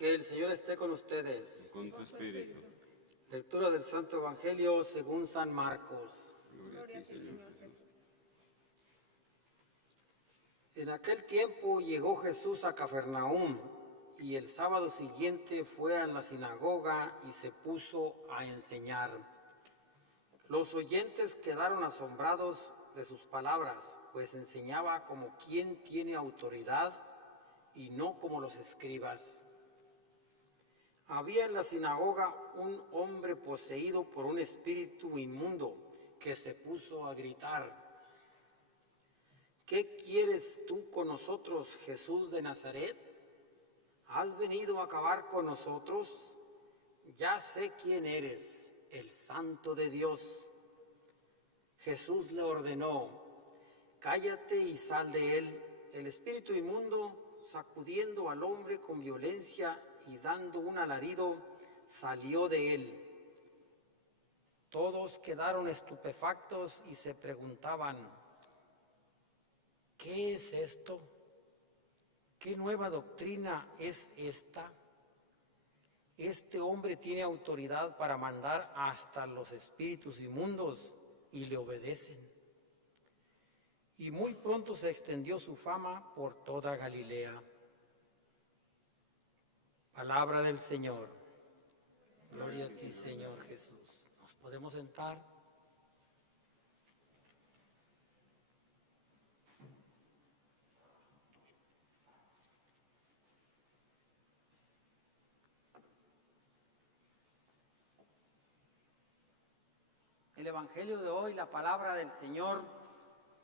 Que el Señor esté con ustedes. Con tu espíritu. Lectura del Santo Evangelio según San Marcos. Gloria a ti, Señor Jesús. En aquel tiempo llegó Jesús a Cafarnaúm, y el sábado siguiente fue a la sinagoga y se puso a enseñar. Los oyentes quedaron asombrados de sus palabras, pues enseñaba como quien tiene autoridad y no como los escribas. Había en la sinagoga un hombre poseído por un espíritu inmundo que se puso a gritar: ¿Qué quieres tú con nosotros, Jesús de Nazaret? ¿Has venido a acabar con nosotros? Ya sé quién eres, el Santo de Dios. Jesús le ordenó: cállate y sal de él. El espíritu inmundo, sacudiendo al hombre con violencia y dando un alarido, salió de él. Todos quedaron estupefactos y se preguntaban: ¿qué es esto? ¿Qué nueva doctrina es esta? Este hombre tiene autoridad para mandar hasta los espíritus inmundos y le obedecen. Y muy pronto se extendió su fama por toda Galilea. Palabra del Señor. Gloria a ti, Señor Jesús. ¿Nos podemos sentar? El Evangelio de hoy, la palabra del Señor,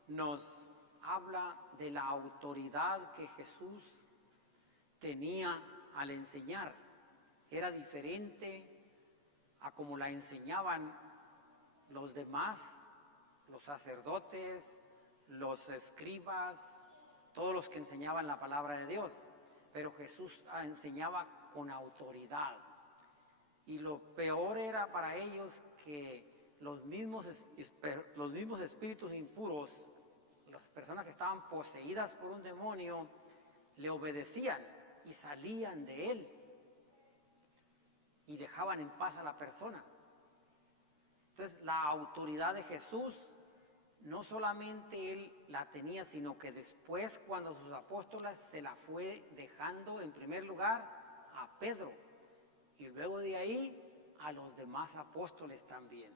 nos habla de la autoridad que Jesús tenía al enseñar. Era diferente a como la enseñaban los demás, los sacerdotes, los escribas, todos los que enseñaban la palabra de Dios. Pero Jesús enseñaba con autoridad. Y lo peor era para ellos que los mismos espíritus impuros, las personas que estaban poseídas por un demonio, le obedecían y salían de él y dejaban en paz a la persona. Entonces, la autoridad de Jesús no solamente él la tenía, sino que después, cuando sus apóstoles, se la fue dejando en primer lugar a Pedro y luego de ahí a los demás apóstoles también.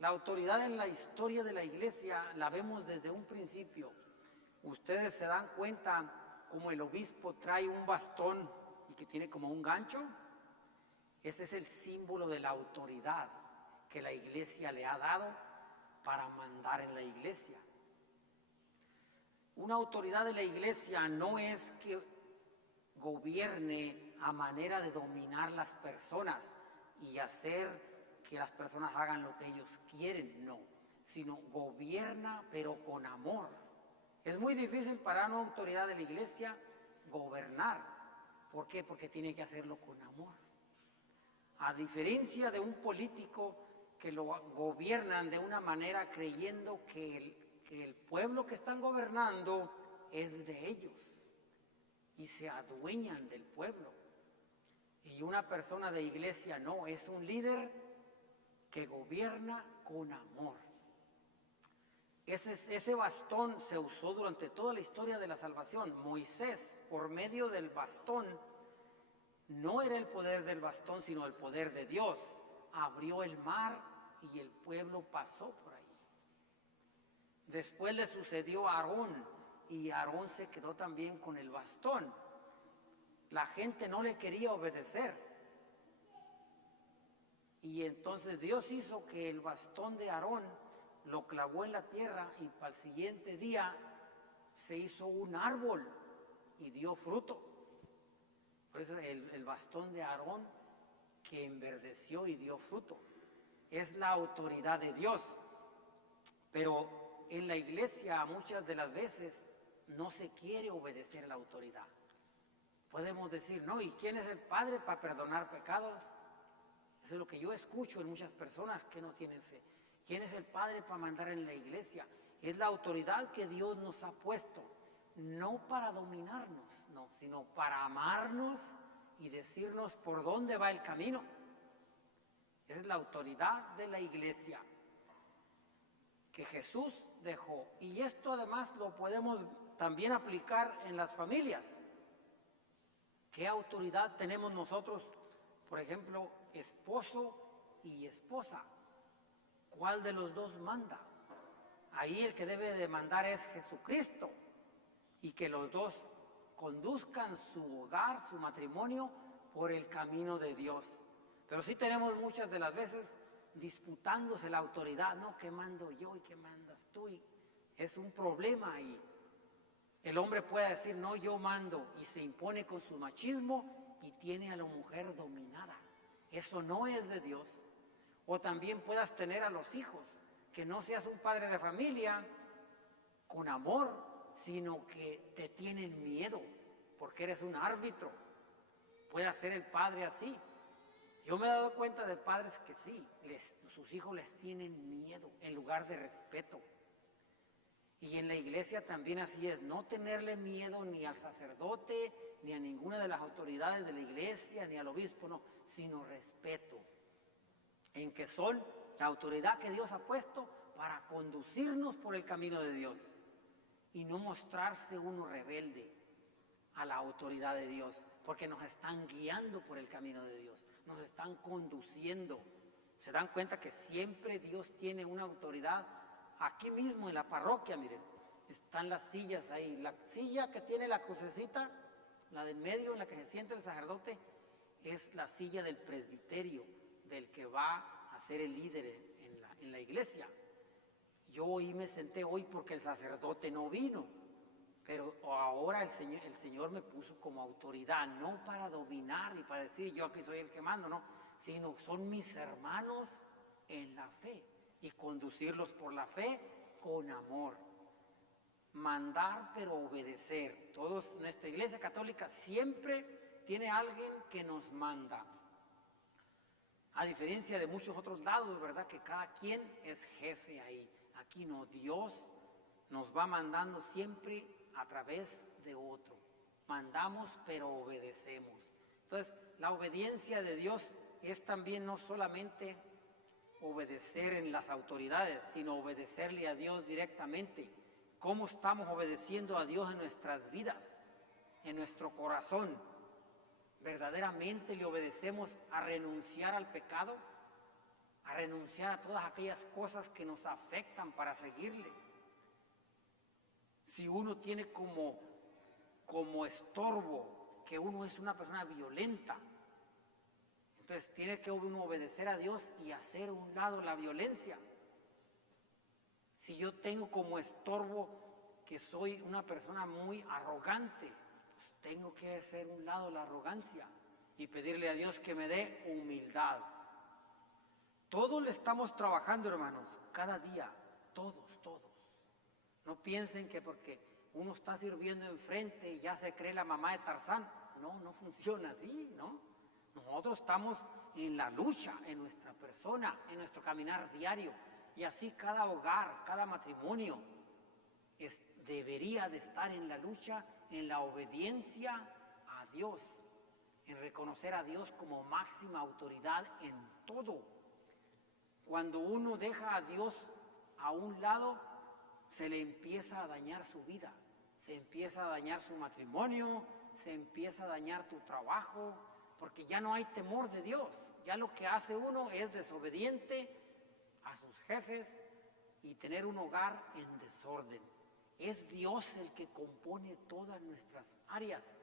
La autoridad en la historia de la iglesia la vemos desde un principio. Ustedes se dan cuenta como el obispo trae un bastón y que tiene como un gancho. Ese es el símbolo de la autoridad que la iglesia le ha dado para mandar en la iglesia. Una autoridad de la iglesia no es que gobierne a manera de dominar las personas y hacer que las personas hagan lo que ellos quieren, no, sino gobierna pero con amor. Es muy difícil para una autoridad de la iglesia gobernar. ¿Por qué? Porque tiene que hacerlo con amor. A diferencia de un político que lo gobiernan de una manera creyendo que el pueblo que están gobernando es de ellos y se adueñan del pueblo. Y una persona de iglesia no, es un líder que gobierna con amor. Ese bastón se usó durante toda la historia de la salvación. Moisés, por medio del bastón, no era el poder del bastón, sino el poder de Dios. Abrió el mar y el pueblo pasó por ahí. Después le sucedió a Aarón, y Aarón se quedó también con el bastón. La gente no le quería obedecer. Y entonces Dios hizo que el bastón de Aarón lo clavó en la tierra y para el siguiente día se hizo un árbol y dio fruto. Por eso el bastón de Aarón que enverdeció y dio fruto. Es la autoridad de Dios. Pero en la iglesia muchas de las veces no se quiere obedecer a la autoridad. Podemos decir, no, ¿y quién es el Padre para perdonar pecados? Eso es lo que yo escucho en muchas personas que no tienen fe. ¿Quién es el Padre para mandar en la iglesia? Es la autoridad que Dios nos ha puesto, no para dominarnos, no, sino para amarnos y decirnos por dónde va el camino. Esa es la autoridad de la iglesia que Jesús dejó. Y esto además lo podemos también aplicar en las familias. ¿Qué autoridad tenemos nosotros, por ejemplo, esposo y esposa? ¿Cuál de los dos manda? Ahí el que debe de mandar es Jesucristo, y que los dos conduzcan su hogar, su matrimonio, por el camino de Dios. Pero sí tenemos muchas de las veces disputándose la autoridad. No, ¿qué mando yo y qué mandas tú? Y es un problema ahí. El hombre puede decir, no, yo mando, y se impone con su machismo y tiene a la mujer dominada. Eso no es de Dios. O también puedas tener a los hijos, que no seas un padre de familia con amor, sino que te tienen miedo, porque eres un árbitro. Puede ser el padre así. Yo me he dado cuenta de padres que sí, sus hijos les tienen miedo en lugar de respeto. Y en la iglesia también así es, no tenerle miedo ni al sacerdote, ni a ninguna de las autoridades de la iglesia, ni al obispo, no, sino respeto. En que son la autoridad que Dios ha puesto para conducirnos por el camino de Dios. Y no mostrarse uno rebelde a la autoridad de Dios, porque nos están guiando por el camino de Dios, nos están conduciendo. Se dan cuenta que siempre Dios tiene una autoridad. Aquí mismo en la parroquia, miren, están las sillas ahí. La silla que tiene la crucecita, la del medio en la que se sienta el sacerdote, es la silla del presbiterio, del que va a ser el líder en la iglesia. Yo hoy me senté hoy porque el sacerdote no vino, pero ahora el Señor me puso como autoridad, no para dominar y para decir yo aquí soy el que mando, no, sino son mis hermanos en la fe, y conducirlos por la fe con amor. Mandar pero obedecer. Todos, nuestra iglesia católica siempre tiene alguien que nos manda. A diferencia de muchos otros lados, ¿verdad? Que cada quien es jefe ahí. Aquí no, Dios nos va mandando siempre a través de otro. Mandamos pero obedecemos. Entonces, la obediencia de Dios es también no solamente obedecer en las autoridades, sino obedecerle a Dios directamente. ¿Cómo estamos obedeciendo a Dios en nuestras vidas, en nuestro corazón? ¿Verdaderamente le obedecemos a renunciar al pecado? ¿A renunciar a todas aquellas cosas que nos afectan para seguirle? Si uno tiene como estorbo que uno es una persona violenta, entonces tiene que uno obedecer a Dios y hacer a un lado la violencia. Si yo tengo como estorbo que soy una persona muy arrogante, pues tengo que hacer a un lado la arrogancia y pedirle a Dios que me dé humildad. Todos le estamos trabajando, hermanos, cada día, todos. No piensen que porque uno está sirviendo enfrente y ya se cree la mamá de Tarzán. No funciona así, ¿no? Nosotros estamos en la lucha, en nuestra persona, en nuestro caminar diario. Y así cada hogar, cada matrimonio debería de estar en la lucha, en la obediencia a Dios, en reconocer a Dios como máxima autoridad en todo. Cuando uno deja a Dios a un lado, se le empieza a dañar su vida, se empieza a dañar su matrimonio, se empieza a dañar tu trabajo, porque ya no hay temor de Dios. Ya lo que hace uno es desobediente a sus jefes y tener un hogar en desorden. Es Dios el que compone todas nuestras áreas.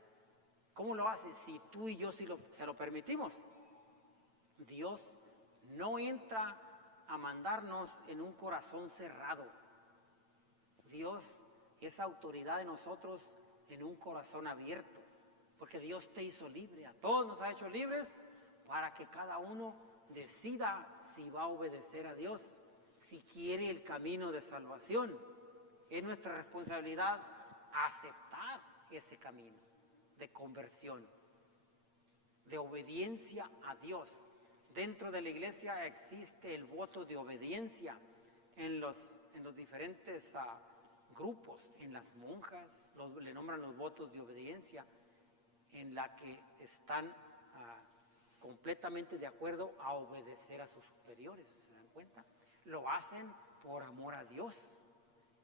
¿Cómo lo hace? Si tú y yo se lo permitimos. Dios no entra a mandarnos en un corazón cerrado. Dios es autoridad de nosotros en un corazón abierto, porque Dios te hizo libre, a todos nos ha hecho libres para que cada uno decida si va a obedecer a Dios, si quiere el camino de salvación. Es nuestra responsabilidad aceptar ese camino de conversión, de obediencia a Dios. Dentro de la iglesia existe el voto de obediencia en los diferentes grupos, en las monjas le nombran los votos de obediencia, en la que están completamente de acuerdo a obedecer a sus superiores, ¿se dan cuenta? Lo hacen por amor a Dios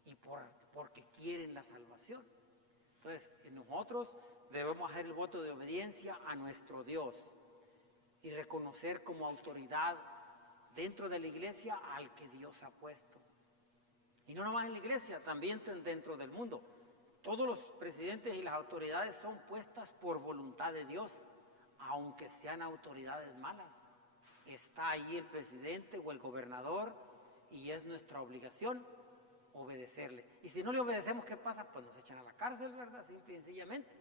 y porque quieren la salvación. Entonces, nosotros debemos hacer el voto de obediencia a nuestro Dios y reconocer como autoridad dentro de la iglesia al que Dios ha puesto. Y no nomás en la iglesia, también dentro del mundo. Todos los presidentes y las autoridades son puestas por voluntad de Dios, aunque sean autoridades malas. Está ahí el presidente o el gobernador y es nuestra obligación obedecerle. Y si no le obedecemos, ¿qué pasa? Pues nos echan a la cárcel, ¿verdad? Simple y sencillamente.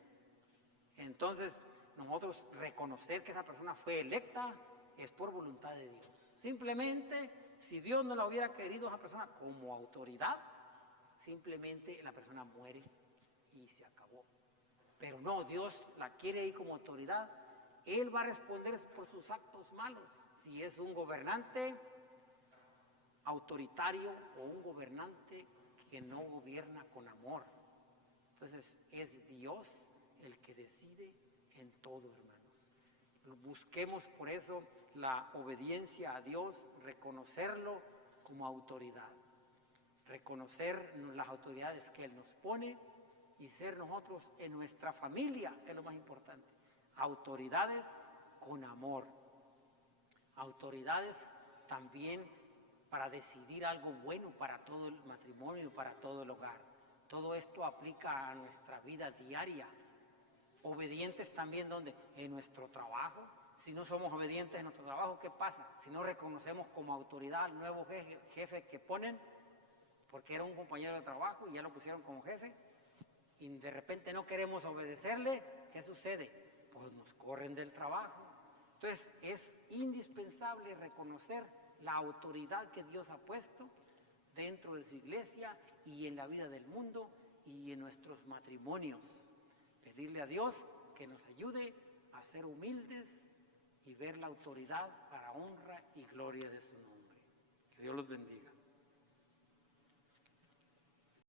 Entonces, nosotros reconocer que esa persona fue electa es por voluntad de Dios. Simplemente, si Dios no la hubiera querido a esa persona como autoridad, simplemente la persona muere y se acabó. Pero no, Dios la quiere ahí como autoridad. Él va a responder por sus actos malos. Si es un gobernante autoritario o un gobernante que no gobierna con amor. Entonces es Dios el que decide en todo, hermanos. Busquemos por eso la obediencia a Dios, reconocerlo como autoridad, reconocer las autoridades que Él nos pone y ser nosotros en nuestra familia, que es lo más importante, autoridades con amor, autoridades también para decidir algo bueno para todo el matrimonio y para todo el hogar. Todo esto aplica a nuestra vida diaria. Obedientes también donde en nuestro trabajo. Si no somos obedientes en nuestro trabajo, ¿qué pasa? Si no reconocemos como autoridad al nuevo jefe que ponen, porque era un compañero de trabajo y ya lo pusieron como jefe, y de repente no queremos obedecerle, ¿qué sucede? Pues nos corren del trabajo. Entonces es indispensable reconocer la autoridad que Dios ha puesto dentro de su iglesia y en la vida del mundo y en nuestros matrimonios. Pedirle a Dios que nos ayude a ser humildes y ver la autoridad para honra y gloria de su nombre. Que Dios los bendiga.